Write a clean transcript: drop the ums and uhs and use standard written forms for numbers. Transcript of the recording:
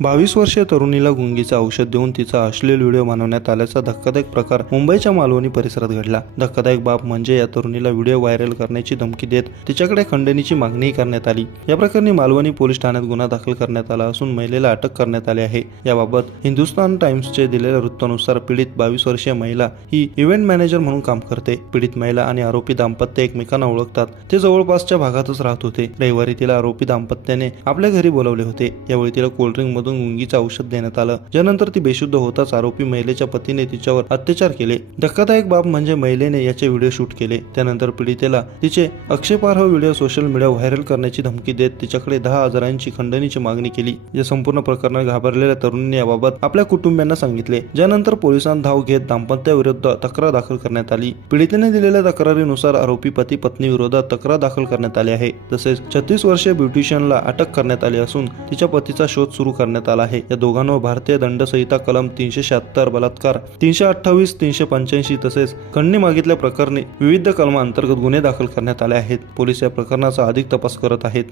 22 वर्षीय तरुणीला गुंगीचे औषध देऊन तिचा अश्लील व्हिडिओ बनवण्यात आल्याचा धक्कादायक प्रकार मुंबईच्या मालवणी परिसरात घडला। धक्कादायक बाब म्हणजे या तरुणीला व्हिडिओ व्हायरल करण्याची धमकी देत तिच्याकडे खंडणीची मागणी करण्यात आली। या प्रकरणी मालवणी पोलीस ठाण्यात गुन्हा दाखल करण्यात आला असून महिलेला अटक करण्यात आली आहे। याबाबत हिंदुस्तान टाइम्सचे दिलेल्या वृत्तानुसार पीडित 22 वर्षीय महिला ही इव्हेंट मॅनेजर म्हणून काम करते। पीडित महिला आणि आरोपी दाम्पत्य एकमेकांना ओळखतात। ते जवळपासच्या भागातच राहत होते। रविवारी तिला आरोपी दाम्पत्याने आपल्या घरी बोलावले होते। यावेळी तिला कोल्ड्रिंक मधून गुंगीचे औषध देण्यात आलं, ज्यानंतर ती बेशुद्ध होताच आरोपी महिलेच्या पतीने तिच्यावर अत्याचार केले। धक्कादायक बाब म्हणजे महिलेने याचे व्हिडिओ शूट केले। त्यानंतर पीडितेला तिचे आक्षेपार्ह व्हिडिओ सोशल मीडिया व्हायरल करण्याची धमकी देत तिच्याकडे 10,000ची खंडणीची मागणी केली। या संपूर्ण प्रकरणात घाबरलेल्या तरुणीने याबाबत आपल्या कुटुंबियांना सांगितले, ज्यानंतर पोलिसांना धाव घेत दाम्पत्याविरुद्ध तक्रार दाखल करण्यात आली। पीडितेने दिलेल्या तक्रारीनुसार आरोपी पती पत्नी विरोधात तक्रार दाखल करण्यात आली आहे। तसेच 36 वर्षीय ब्युटिशियनला अटक करण्यात आली असून तिच्या पतीचा शोध सुरू करण्यात आला आहे। या दोघांवर भारतीय दंड संहिता कलम 376 बलात्कार, 328, 385 तसेच खंडणी मागितल्या प्रकरणी विविध कलमांतर्गत गुन्हे दाखल करण्यात आले आहेत। पोलीस या प्रकरणाचा अधिक तपास करत आहेत।